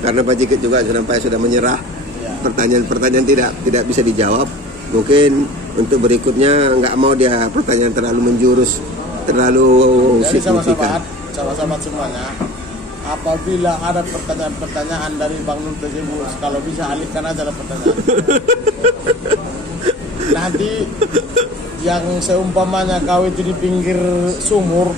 karena Pak Jikit juga sudah menyerah. Pertanyaan-pertanyaan tidak bisa dijawab. Mungkin untuk berikutnya nggak mau dia pertanyaan terlalu menjurus, terlalu jadi signifikan. Sama-sama semuanya, apabila ada pertanyaan-pertanyaan dari Bang Nur tersebut, kalau bisa alihkan aja pertanyaan. Nanti yang seumpamanya kau itu di pinggir sumur,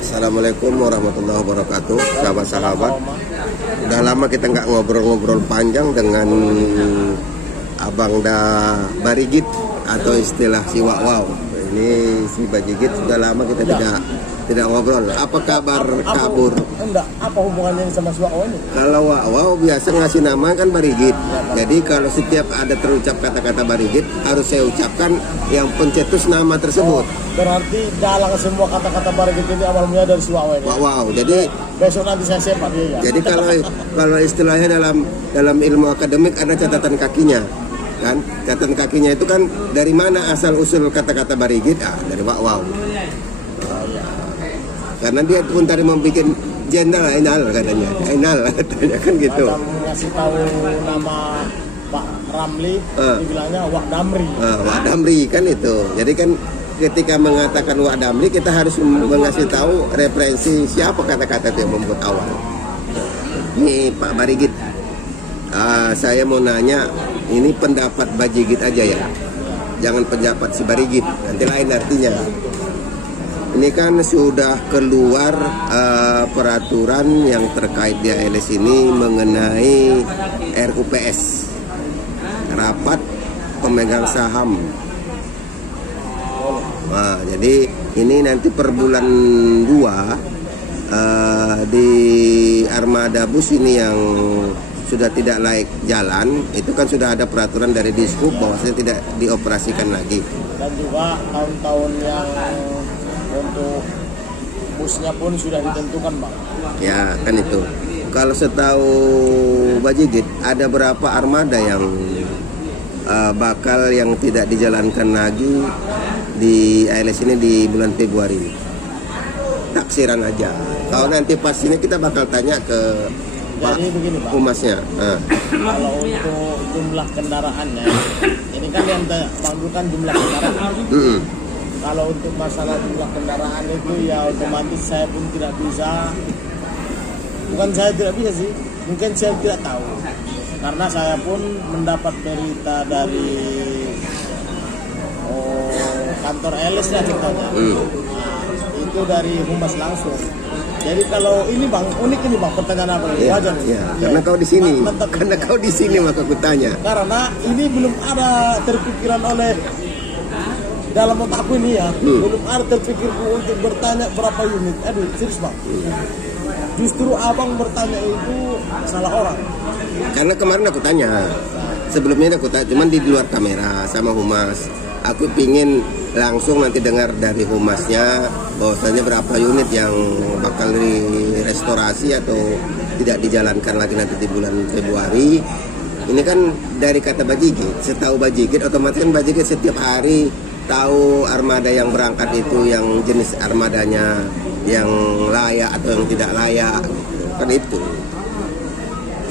Assalamualaikum warahmatullahi wabarakatuh, sahabat-sahabat. Udah lama kita nggak ngobrol-ngobrol panjang dengan Abang Da Barigit atau istilah si Wow. Ini si Barigit sudah lama kita tidak ngobrol. Apa kabar kabur? Enggak, apa hubungannya sama si Wow ini? Kalau Wow biasa ngasih nama kan Barigit. Jadi kalau setiap ada terucap kata-kata Barigit harus saya ucapkan yang pencetus nama tersebut. Berarti dalang semua kata-kata Barigit ini awal mula dari si Wow ini. Wow. Jadi besok nanti saya sepak dia. Ya? Jadi kalau istilahnya dalam ilmu akademik ada catatan kakinya, kan? Catatan kakinya itu kan dari mana asal usul kata-kata Barigit? Dari Wow. Karena dia pun tadi mau bikin jenderal Ainal katanya kan gitu. Ada ngasih tahu nama Pak Ramli, dibilangnya Wak Damri. Wak Damri kan itu. Jadi kan ketika mengatakan Wak Damri kita harus mengasih tahu referensi siapa kata-kata itu yang membuat awal. Ini Pak Barigit, saya mau nanya, ini pendapat Barigit aja ya, jangan pendapat si Barigit, nanti lain artinya. Ini kan sudah keluar peraturan yang terkait di ALS ini mengenai RUPS, rapat pemegang saham. Nah, jadi ini nanti per bulan 2 di armada bus ini yang sudah tidak layak jalan, itu kan sudah ada peraturan dari Dishub bahwasanya tidak dioperasikan lagi. Dan juga tahun-tahun yang untuk busnya pun sudah ditentukan, Bang. Ya, kan itu. Kalau setahu Barigit ada berapa armada yang bakal yang tidak dijalankan lagi di ALS ini di bulan Februari? Taksiran aja. Kalau nanti pas ini kita bakal tanya ke Pak Humasnya. Kalau untuk jumlah kendaraannya, ini kan yang Bang Dul kan jumlah kendaraan. Kalau untuk masalah jumlah kendaraan itu ya otomatis saya pun tidak bisa. Bukan saya tidak bisa sih, mungkin saya tidak tahu. Karena saya pun mendapat berita dari kantor ALS lah ceritanya. Itu dari Humas langsung. Jadi kalau ini Bang, unik ini Bang, pertanyaan apa ini? Wajar nih. Ya, karena kau di sini. Karena kau di sini maka aku tanya. Karena ini belum ada terpikiran oleh dalam otakku ini ya, belum ada terpikirku untuk bertanya berapa unit. Aduh, serius Bang. Justru abang bertanya itu salah orang. Karena kemarin aku tanya, sebelumnya aku tanya, cuman di luar kamera sama Humas. Aku pingin langsung nanti dengar dari Humasnya bahwasanya berapa unit yang bakal direstorasi atau tidak dijalankan lagi nanti di bulan Februari. Ini kan dari kata Barigit, setahu Barigit otomatis kan Barigit setiap hari tahu armada yang berangkat itu yang jenis armadanya yang layak atau yang tidak layak kan itu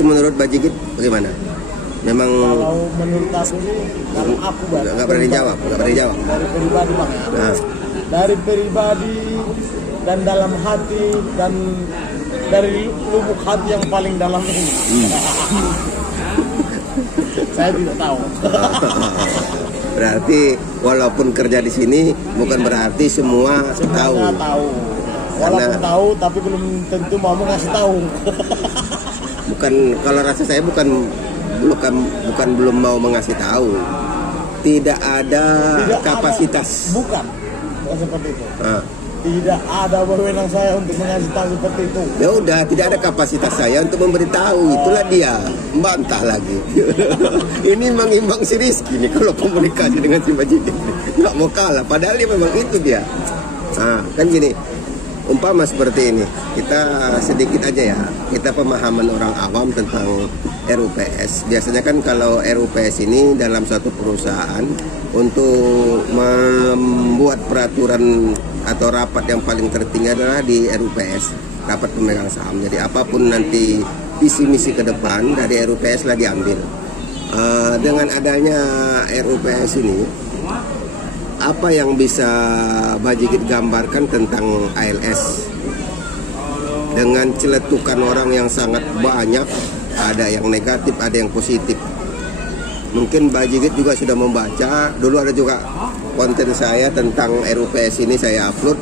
menurut Barigit bagaimana? Memang kalau menurut aku ini kalau aku nggak berani jawab dari pribadi Bang ya. Dari pribadi dan dalam hati dan dari lubuk hati yang paling dalam ini saya tidak tahu. Berarti walaupun kerja di sini bukan berarti semua tahu. Tahu. Walaupun tahu tapi belum tentu mau ngasih tahu. Bukan, kalau rasa saya bukan belum mau mengasih tahu. Tidak ada kapasitas. Bukan seperti itu. Tidak ada wewenang saya untuk mengasih tahu seperti itu. Ya udah, tidak ada kapasitas saya untuk memberitahu. Itulah dia, membantah lagi. Ini mengimbang si Rizky nih kalau komunikasi dengan si Bajigit. Nggak mau kalah, padahal dia memang itu dia. Nah, kan gini, umpama seperti ini, kita sedikit aja ya, kita pemahaman orang awam tentang RUPS. Biasanya kan kalau RUPS ini dalam suatu perusahaan untuk membuat peraturan atau rapat yang paling tertinggi adalah di RUPS, rapat pemegang saham. Jadi apapun nanti visi misi ke depan dari RUPS lah diambil. Dengan adanya RUPS ini, apa yang bisa Bajigit gambarkan tentang ALS? Dengan celetukan orang yang sangat banyak, ada yang negatif, ada yang positif. Mungkin Bajigit juga sudah membaca. Dulu ada juga konten saya tentang RUPS ini saya upload.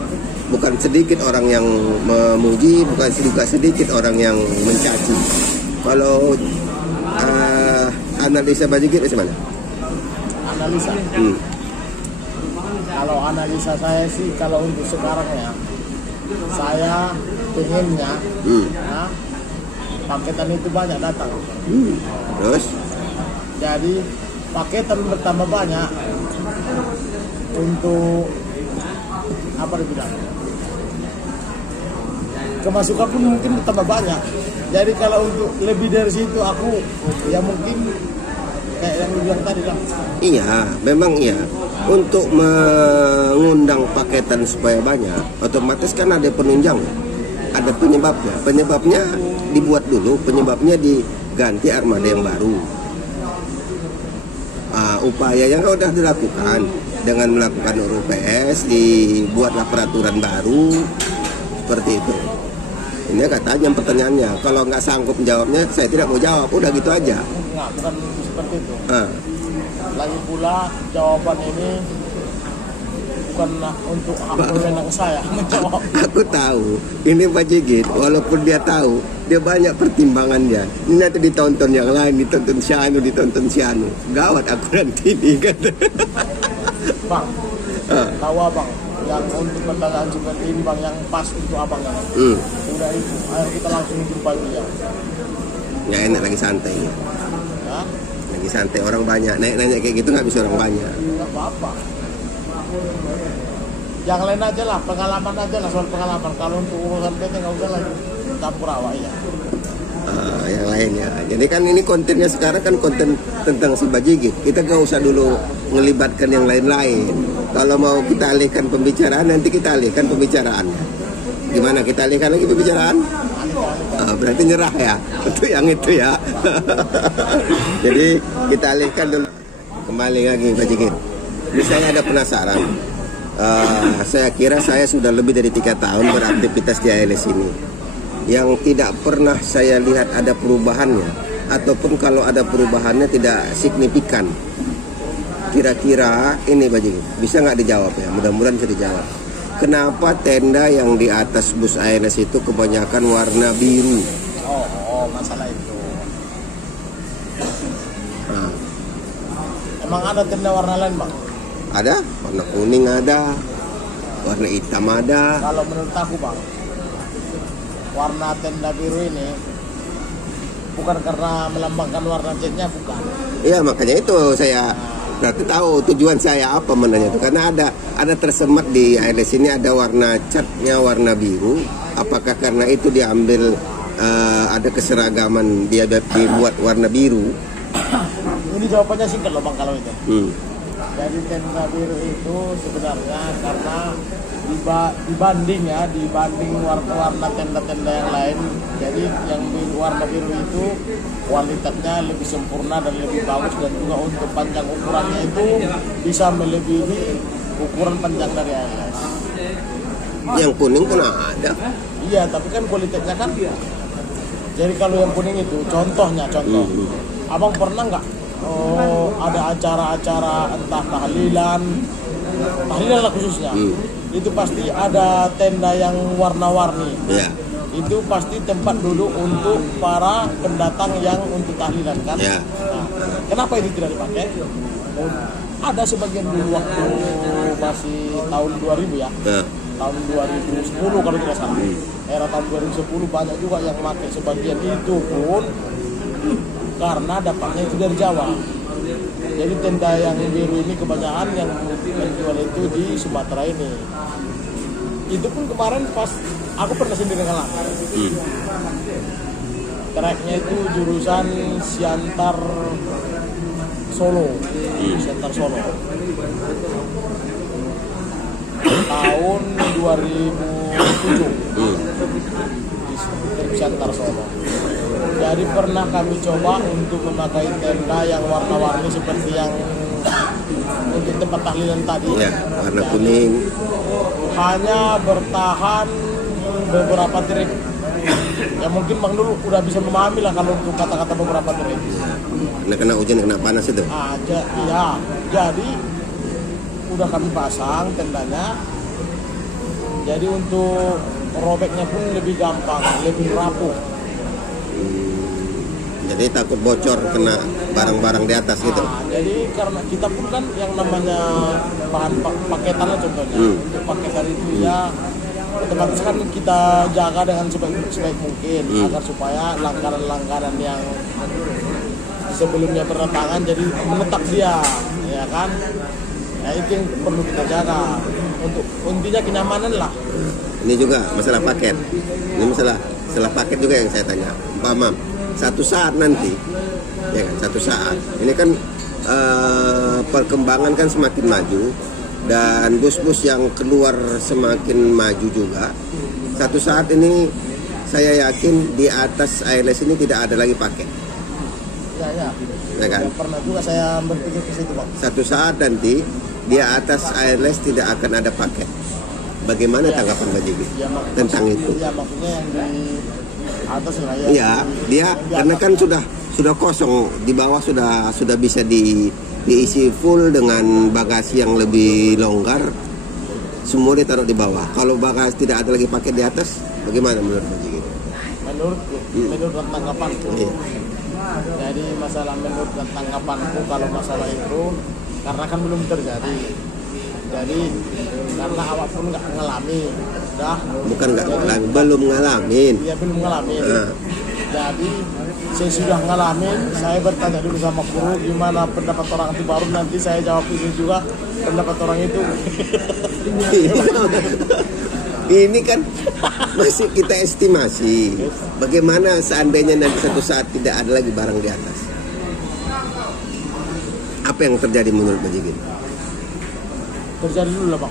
Bukan sedikit orang yang memuji, bukan juga sedikit orang yang mencaci. Kalau analisa Bajigit bagaimana? Analisa? Kalau analisa saya sih, kalau untuk sekarang ya, saya pengennya paketan itu banyak datang. Terus? Jadi paketan bertambah banyak untuk apa dibilang? Kemasukan pun mungkin bertambah banyak. Jadi kalau untuk lebih dari situ aku ya mungkin kayak yang dibilang tadi lah. Iya, memang iya. Untuk mengundang paketan supaya banyak, otomatis kan ada penunjang, ada penyebabnya. Penyebabnya dibuat dulu, penyebabnya diganti armada yang baru. Upaya yang sudah dilakukan dengan melakukan RUPS, dibuatlah peraturan baru seperti itu. Ini katanya pertanyaannya, kalau nggak sanggup menjawabnya, saya tidak mau jawab, udah gitu aja. Enggak, bukan seperti itu. Lagi pula jawaban ini bukanlah untuk wewenang saya menjawab. Aku tahu, ini Bajigit, walaupun dia tahu, dia banyak pertimbangannya. Ini nanti ditonton yang lain, ditonton si Anu. Gawat aku nanti ini kan. Bang, tahu abang, yang untuk pertanyaan super timbang yang pas untuk abang ini. Udah itu, ayo kita langsung jumpa dia. Nggak enak lagi santai ya. Lagi santai, orang banyak. Nanya kayak gitu nggak bisa orang banyak. Nggak apa-apa. Yang lain aja lah, pengalaman aja lah, soal pengalaman. Kalau untuk urusan PT nggak usah lagi campur awak ya. Yang lain ya. Jadi kan ini kontennya sekarang kan konten tentang si Bajigit. Kita nggak usah dulu ngelibatkan yang lain-lain. Kalau mau kita alihkan pembicaraan, nanti kita alihkan pembicaraannya. Gimana, kita alihkan lagi pembicaraan? Berarti nyerah ya untuk yang itu ya. Jadi kita alihkan dulu. Kembali lagi Bajigit. Ini saya ada penasaran. Saya kira saya sudah lebih dari 3 tahun beraktivitas di ALS ini. Yang tidak pernah saya lihat ada perubahannya, ataupun kalau ada perubahannya tidak signifikan. Kira-kira ini Bajigit, bisa nggak dijawab ya? Mudah-mudahan bisa dijawab. Kenapa tenda yang di atas bus ALS itu kebanyakan warna biru? Masalah itu. Emang ada tenda warna lain bang? Ada, warna kuning ada, warna hitam ada. Kalau menurut aku bang, warna tenda biru ini bukan karena melambangkan warna catnya, bukan. Iya, makanya itu saya berarti tahu tujuan saya apa menanya itu, karena ada tersemat di ALS ini ada warna catnya warna biru. Apakah karena itu diambil ada keseragaman dia dibuat warna biru? Ini jawabannya singkat loh bang kalau itu. Jadi tenda biru itu sebenarnya karena dibanding warna tenda-tenda yang lain, jadi yang warna biru itu kualitasnya lebih sempurna dan lebih bagus, dan juga untuk panjang ukurannya itu bisa melebihi ukuran panjang dari ALS. Yang kuning pun ada. Iya, tapi kan kualitasnya kan. Jadi kalau yang kuning itu contoh. Abang pernah nggak ada acara-acara entah tahlilan lah khususnya, itu pasti ada tenda yang warna-warni. Ya. Itu pasti tempat duduk untuk para pendatang yang untuk tahlilan kan. Ya. Nah, kenapa itu tidak dipakai? Ada sebagian dulu waktu masih tahun 2000 ya. Ya. Tahun 2010 kalau tidak salah. Era tahun 2010 banyak juga yang pakai sebagian itu pun karena dapatnya itu dari Jawa. Jadi tenda yang biru ini kebanyakan yang menjual itu di Sumatera ini. Itu pun kemarin pas aku pernah sendiri ngalamin. Treknya itu jurusan Siantar Solo. Siantar Solo. Tahun 2007. Di Siantar Solo. Jadi pernah kami coba untuk memakai tenda yang warna-warni seperti yang untuk tempat tahlilan tadi. Ya, warna kuning. Hanya bertahan beberapa trip. Ya mungkin Bang Nur udah bisa memahami lah kalau untuk kata-kata beberapa trip. Kena hujan, kena panas itu. Iya. Jadi udah kami pasang tendanya. Jadi untuk robeknya pun lebih gampang, lebih rapuh. Jadi takut bocor kena barang-barang di atas gitu. Jadi karena kita pun kan yang namanya bahan paketan lah contohnya. Untuk paketan itu ya otomatis kan kita jaga dengan sebaik mungkin agar supaya langganan-langganan yang sebelumnya berdatangan jadi menetap dia, ya kan? Ya itu yang perlu kita jaga untuk intinya kenyamanan lah. Ini juga masalah paket. Ini masalah paket juga yang saya tanya. Umpama satu saat nanti, ya kan, satu saat. Ini kan perkembangan kan semakin maju dan bus-bus yang keluar semakin maju juga. Satu saat ini saya yakin di atas ALS ini tidak ada lagi paket. Ya. Ya kan? Pernah juga saya berpikir ke situ, Bang. Satu saat nanti di atas ALS tidak akan ada paket. Bagaimana tanggapan Pak Jigi tentang itu? Ya maksudnya yang di atas lah ya. Iya, dia karena kan sudah kosong, di bawah sudah bisa diisi full dengan bagasi yang lebih longgar. Semua ditaruh di bawah. Kalau bagasi tidak ada lagi paket di atas, bagaimana menurut Pak Jigi? Menurut tanggapanku. Iya. Jadi menurut tanggapanku kalau masalah itu karena kan belum terjadi. Jadi karena awak pun nggak ngalamin, bukan nggak ngalamin, belum ngalamin. Iya belum ngalamin. Jadi saya sudah ngalamin. Saya bertanya dulu sama guru gimana pendapat orang itu, baru nanti saya jawab itu juga pendapat orang itu. Ini kan masih kita estimasi. Bagaimana seandainya nanti satu saat tidak ada lagi barang di atas? Apa yang terjadi menurut Pak Jigi? Terjadi dulu lah, Bang.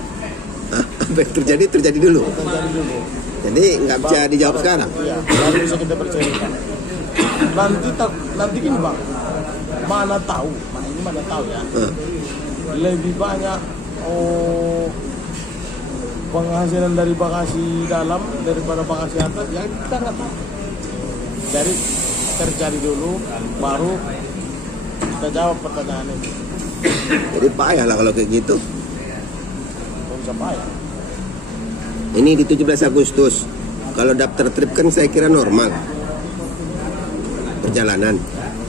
Apa yang terjadi dulu. Terjadi dulu. Jadi nggak bisa dijawab sekarang. Iya, baru bisa kita bercerita. Nanti gini, Bang. Mana tahu ya. Lebih banyak penghasilan dari bagasi dalam daripada bagasi atas, ya kita nggak tahu. Jadi terjadi dulu, baru kita jawab pertanyaan itu. Jadi payah lah kalau kayak gitu. Payah. Ini di 17 Agustus. Kalau daftar trip kan saya kira normal perjalanan.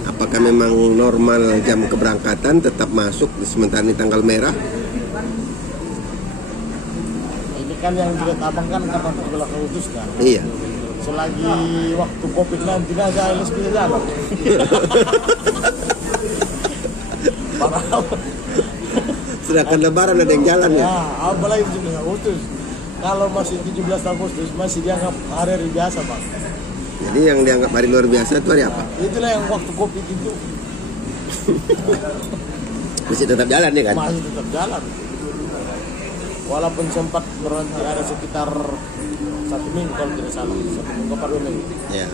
Apakah memang normal jam keberangkatan tetap masuk sementara ini tanggal merah? Ini kan yang dilihat abang kan karena 17 Agustus kan. Iya. Selagi waktu COVID-19 aja ALS bisa jalan. Sedangkan lebaran ada yang jalan ya? Ya, apalagi 17 Agustus. Kalau masih 17 Agustus masih dianggap hari biasa, Bang. Jadi yang dianggap hari luar biasa itu hari apa? Itulah yang waktu COVID itu. Masih tetap jalan ya kan? Masih tetap jalan. Walaupun sempat berhenti ada sekitar 1 minggu kalau tidak salah, 1 minggu atau 2 minggu. Ya.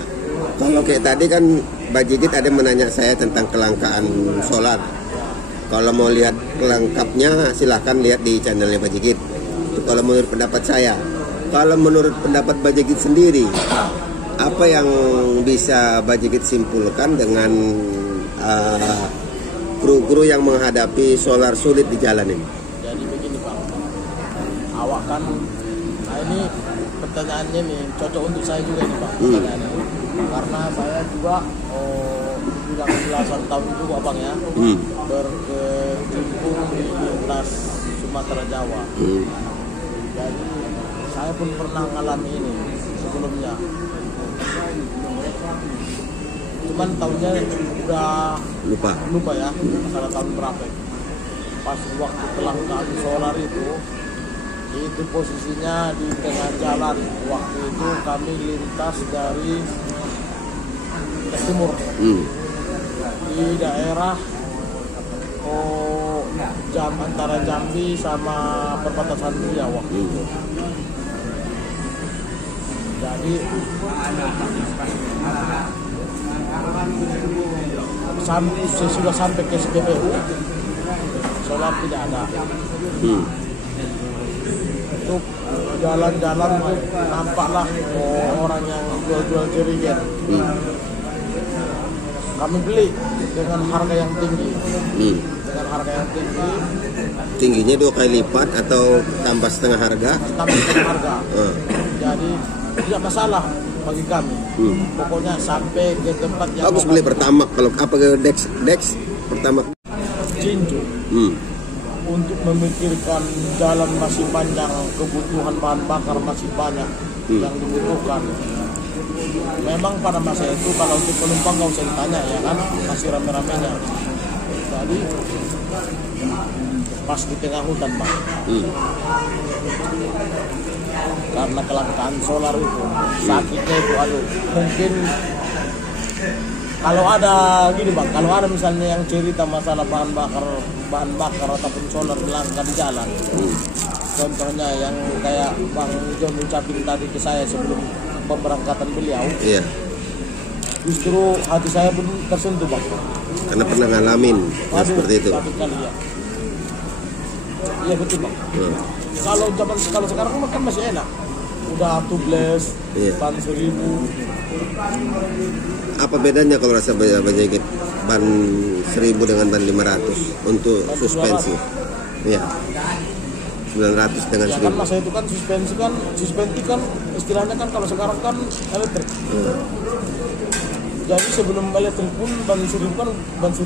Kalau kayak tadi kan Mbak Jigit ada menanya saya tentang kelangkaan solar. Kalau mau lihat lengkapnya silahkan lihat di channelnya Pak Jigit. Itu kalau menurut pendapat saya. Kalau menurut pendapat Pak Jigit sendiri, apa yang bisa Pak Jigit simpulkan dengan kru-kru yang menghadapi solar sulit di jalan ini? Jadi begini Bang, awak kan, nah ini pertanyaannya nih cocok untuk saya juga nih Bang, pertanyaannya. Karena saya juga bilang belasan tahun juga Bang ya, berkecimpung di lintas Sumatera Jawa. Jadi saya pun pernah mengalami ini sebelumnya. Cuman tahunnya udah lupa ya, masalah tahun berapa. Pas waktu kelangkaan solar itu posisinya di tengah jalan. Waktu itu kami lintas dari ke timur di daerah antara Jambi sama perbatasan Riau waktu itu. Jadi sudah sampai ke SPBU, solar tidak ada. Untuk jalan-jalan nampaklah orang yang jual-jual jerigen. Kami beli dengan harga yang tinggi. Dengan harga yang tinggi. Tingginya 2 kali lipat atau tambah setengah harga? Tambah setengah harga. Jadi tidak masalah bagi kami. Pokoknya sampai ke tempat yang bagus beli pertama. Kalau apa ke Dex pertama Jinju. Untuk memikirkan jalan masih panjang, kebutuhan bahan bakar masih banyak yang dibutuhkan. Memang pada masa itu kalau untuk penumpang nggak usah ditanya ya kan, masih rame-ramenya. Jadi pas di tengah hutan Bang, karena kelangkaan solar itu, sakitnya itu mungkin kalau ada gini Bang, kalau ada misalnya yang cerita masalah bahan bakar ataupun solar langka di jalan, contohnya yang kayak Bang John ucapin tadi ke saya sebelum pemberangkatan beliau, justru hati saya pun tersentuh Bang, karena pernah ngalamin seperti itu. Iya betul Bang. Kalau sekarang kan masih enak, udah tubeless, ban 1000. Apa bedanya kalau rasa Bajajit ban 1000 dengan ban 500 untuk suspensi? Iya. 900 dengan 1000. Ya kan masa itu kan suspensi kan istilahnya kan kalau sekarang kan elektrik. Jadi sebelum elektrik pun ban 1000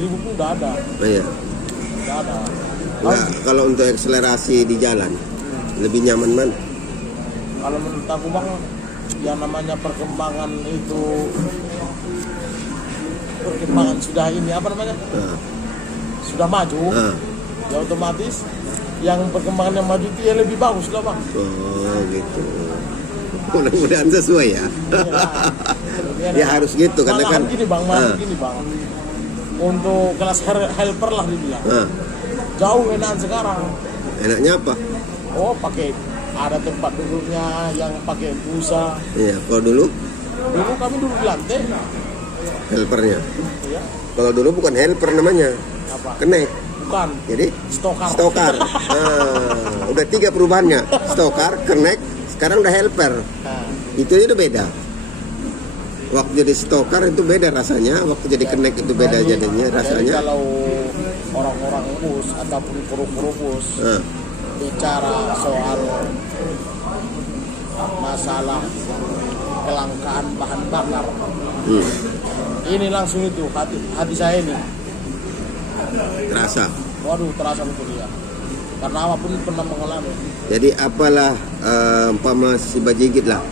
pun udah ada. Iya. Udah ada. Nah, kalau untuk akselerasi di jalan lebih nyaman mana? Kalau menurut aku Bang, yang namanya perkembangan sudah ini apa namanya? Sudah maju. Ya otomatis yang perkembangan yang maju itu ya lebih bagus lah Bang. Oh gitu. Mudah-mudahan sesuai ya. Ya harus gitu karena kan gini Bang, untuk kelas helper lah dibilang. Jauh enakan sekarang. Enaknya apa? Oh, pakai ada tempat duduknya yang pakai busa. Iya, kalau dulu kami duduk di lantai. Helpernya. Iya. Kalau dulu bukan helper namanya. Apa? Kenek. Bukan. Jadi stokar. Udah 3 perubahannya. Stokar, kenek, sekarang udah helper. Itu udah beda. Waktu jadi stokar itu beda rasanya, waktu jadi kenek itu beda jadinya rasanya. Jadi kalau orang-orang bus ataupun kru-kru bus bicara soal masalah kelangkaan bahan bakar, ini langsung itu hati saya ini terasa. Waduh, terasa betul ya. Karena apapun pernah mengalami. Jadi apalah umpama si Bajigit lah.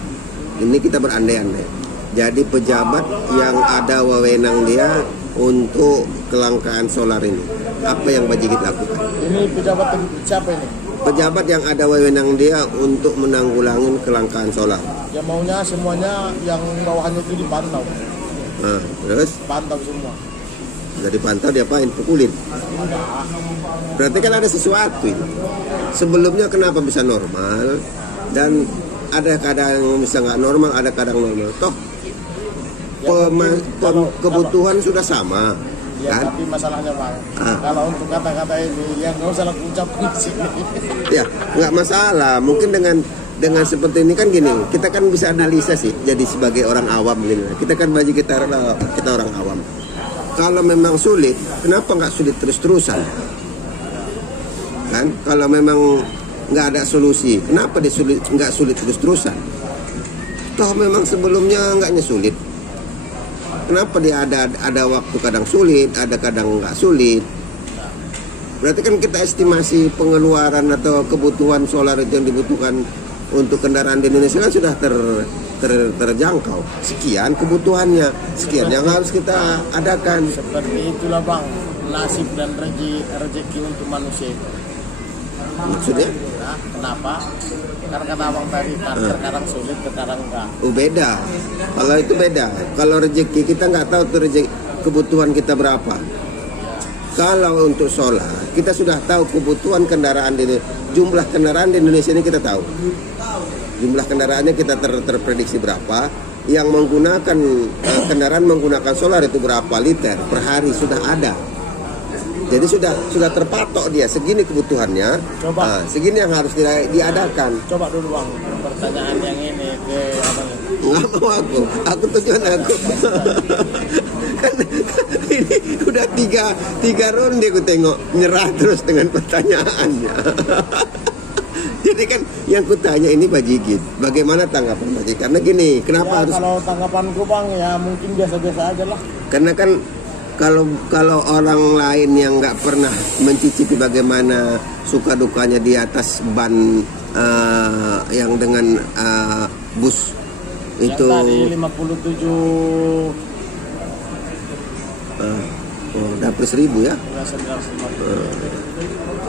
Ini kita berandai-andai. Jadi pejabat yang ada wewenang dia untuk kelangkaan solar ini, apa yang Bajigit lakukan? Ini pejabat siapa ini? Pejabat yang ada wewenang dia untuk menanggulangi kelangkaan solar. Ya maunya semuanya yang bawahannya itu dipantau. Terus? Pantau semua. Jadi pantau diapain? Pukulin? Berarti kan ada sesuatu ini. Sebelumnya kenapa bisa normal dan ada kadang bisa nggak normal, ada kadang normal. Toh kebutuhan sudah sama. Ya, kan? Tapi masalahnya Bang, kalau untuk kata-kata ini yang nggak usah ucapkan di sini. Ya, nggak masalah. Mungkin dengan seperti ini kan gini, kita kan bisa analisa sih. Jadi sebagai orang awam gini, kita kan bagi kita orang awam. kalau memang sulit, kenapa nggak sulit terus-terusan? Kan kalau memang nggak ada solusi, kenapa nggak sulit terus-terusan? Toh memang sebelumnya nggaknya sulit. Kenapa dia ada waktu kadang sulit, ada kadang nggak sulit? Berarti kan kita estimasi pengeluaran atau kebutuhan solar itu yang dibutuhkan untuk kendaraan di Indonesia kan sudah terjangkau. Sekian kebutuhannya, sekian yang harus kita adakan. Seperti itulah Bang, nasib dan rezeki untuk manusia itu. Maksudnya? Nah, kenapa? Karena kata Abang tadi, terkadang sulit, terkadang enggak. Oh beda. Kalau itu beda. Kalau rezeki kita nggak tahu tuh rezeki kebutuhan kita berapa. Kalau untuk solar, kita sudah tahu kebutuhan kendaraan jumlah kendaraan di Indonesia ini kita tahu. Jumlah kendaraannya kita terprediksi berapa. Yang menggunakan kendaraan menggunakan solar itu berapa liter per hari sudah ada. Jadi sudah terpatok dia segini kebutuhannya. Coba. Segini yang harus diadakan. Coba dulu Bang, pertanyaan yang ini ke Abang. Nggak mau aku tujuan aku. Kan ini udah tiga ronde aku tengok nyerah terus dengan pertanyaannya. Jadi kan yang kutanya ini Pak Jigit, bagaimana tanggapan Pak Jigit? Karena gini, kenapa ya, harus? Kalau tanggapanku Bang ya mungkin biasa-biasa aja lah. Karena kan kalau orang lain yang nggak pernah mencicipi bagaimana suka dukanya di atas ban yang dengan bus yang itu tadi 57 dapat 1.000 ya.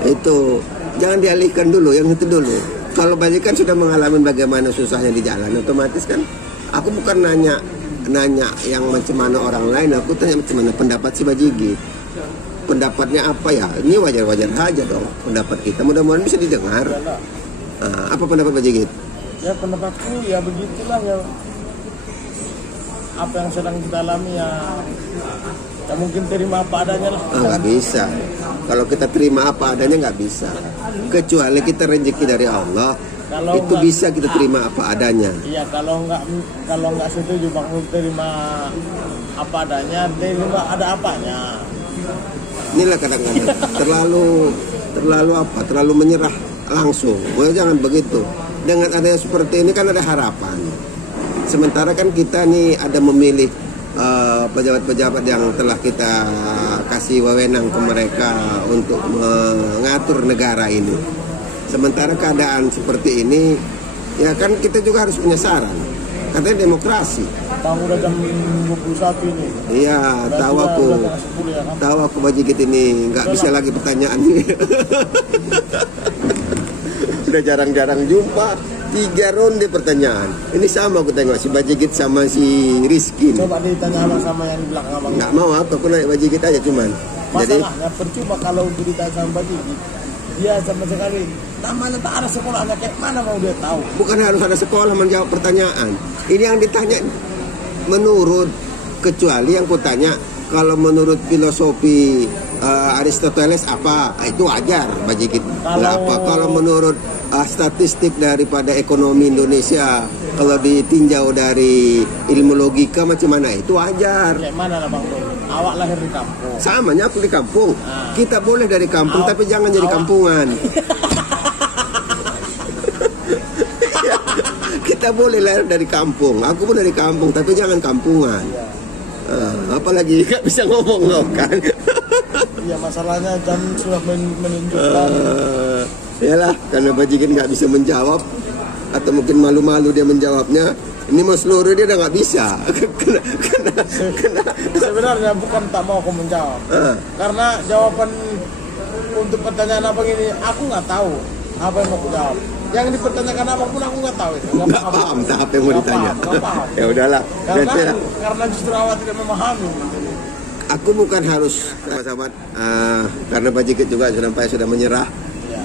950. Itu jangan dialihkan dulu, yang itu dulu. Kalau bajikan sudah mengalami bagaimana susahnya di jalan, otomatis kan aku bukan nanya yang macam mana orang lain, aku tanya macam mana pendapat si Bajigi. Pendapatnya apa ya? Ini wajar-wajar aja dong pendapat kita. Mudah-mudahan bisa didengar. Apa pendapat Bajigi? Ya pendapatku ya begitulah ya. Apa yang sedang kita alami ya mungkin terima apa adanya lah. Nggak bisa. Kalau kita terima apa adanya nggak bisa. Kecuali kita rezeki dari Allah. Kalau itu bisa kita terima apa adanya. Iya, kalau nggak setuju Bang terima apa adanya, terima ada apanya. Inilah kadang-kadang terlalu menyerah langsung. Jangan begitu. Dengan adanya seperti ini kan ada harapan. Sementara kan kita nih ada memilih pejabat-pejabat yang telah kita kasih wewenang ke mereka untuk mengatur negara ini. Sementara keadaan seperti ini, ya kan kita juga harus punya saran. Katanya demokrasi. Bang udah jam 21 ini. Iya, tahu aku Bajigit ini nggak bisa lagi pertanyaan ini. Udah jarang-jarang jumpa 3 ronde pertanyaan. Ini sama aku tengok si Bajigit sama si Rizky. Coba ditanya Abang sama yang di belakang Abang. Nggak mau aku naik Bajigit aja cuman. Masalahnya percuma kalau ditanya sama Bajigit. Dia sama sekali namanya tak ada sekolahnya, kayak mana mau dia tahu? Bukan harus ada sekolah menjawab pertanyaan. Ini yang ditanya menurut, kecuali yang kutanya kalau menurut filosofi Aristoteles apa, itu wajar Bajigit. Kalau menurut statistik daripada ekonomi Indonesia, kalau ditinjau dari ilmu logika macam mana, itu wajar. Kayak mana lah Bang? Awak lahir di kampung. Samanya aku di kampung. Kita boleh dari kampung, tapi jangan jadi kampungan. Kita boleh lahir dari kampung. Aku pun dari kampung, tapi jangan kampungan. Apalagi nggak bisa ngomong loh kan. Iya, masalahnya kan sudah menunjukkan. Yalah, karena Bajigit nggak bisa menjawab, atau mungkin malu-malu dia menjawabnya. Ini mau seluruh dia udah nggak bisa. Sebenarnya bukan tak mau aku menjawab. Karena jawaban untuk pertanyaan Abang ini aku nggak tahu apa yang mau aku jawab. Yang dipertanyakan Abang pun aku nggak tahu itu. Nggak paham tak apa yang mau ditanya. Ya udahlah. Karena justru awak tidak memahami. Aku bukan harus sahabat, karena Bajigit juga sudah menyerah.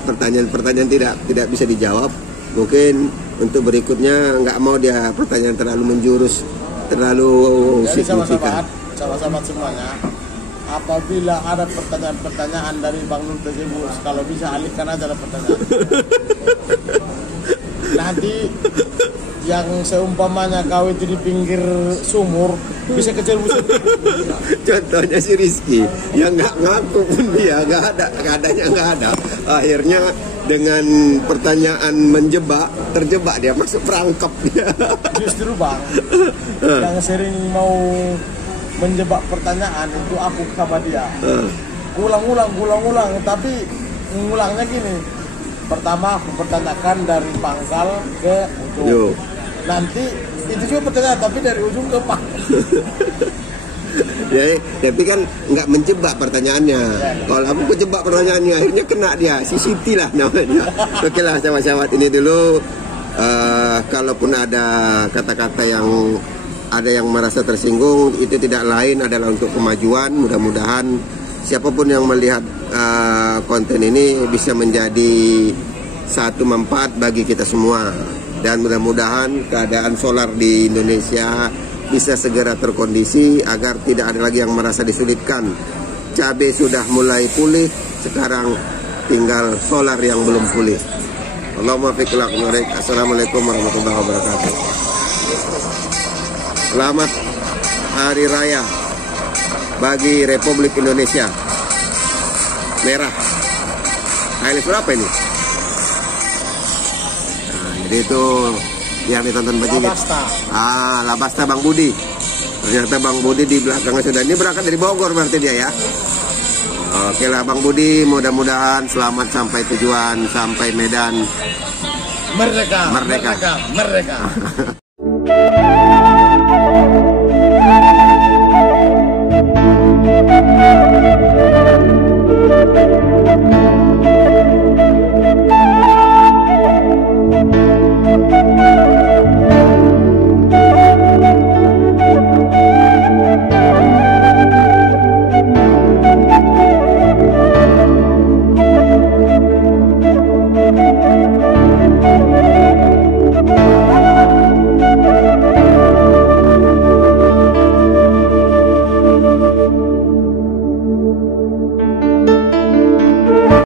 Pertanyaan-pertanyaan tidak bisa dijawab. Mungkin untuk berikutnya nggak mau dia pertanyaan terlalu menjurus, terlalu signifikan. Sama-sama semuanya. Apabila ada pertanyaan-pertanyaan dari Bang Nur tersebut, kalau bisa alihkan aja lah pertanyaan. Nanti yang seumpamanya kau itu di pinggir sumur bisa kecil busuk. Contohnya si Rizky yang nggak ngaku pun dia nggak ada, keadaannya nggak ada. Akhirnya dengan pertanyaan menjebak, terjebak dia, masuk perangkap dia. Justru bang, yang sering mau menjebak pertanyaan itu aku sama dia. Ulang-ulang, tapi ngulangnya gini. Pertama aku pertanyakan dari pangkal ke ujung. Nanti itu juga pertanyaan, tapi dari ujung ke pangkal. Ya, tapi kan nggak menjebak pertanyaannya. Kalau aku kejebak pertanyaannya, akhirnya kena dia. Si Siti lah namanya. Oke lah, sahabat-sahabat, ini dulu. Kalaupun ada kata-kata yang ada yang merasa tersinggung, itu tidak lain adalah untuk kemajuan. Mudah-mudahan siapapun yang melihat konten ini bisa menjadi satu manfaat bagi kita semua. Dan mudah-mudahan keadaan solar di Indonesia bisa segera terkondisi agar tidak ada lagi yang merasa disulitkan. Cabai sudah mulai pulih, sekarang tinggal solar yang belum pulih. Allahumma fiqh lakum. Assalamualaikum warahmatullahi wabarakatuh. Selamat Hari Raya bagi Republik Indonesia. Merah. Highlight berapa ini? Nah, jadi itu yang ditonton Pak Jimit. Labasta Bang Budi. Ternyata Bang Budi di belakangnya sudah. Ini berangkat dari Bogor berarti dia ya. Oke lah Bang Budi, mudah-mudahan selamat sampai tujuan, sampai Medan. Merdeka.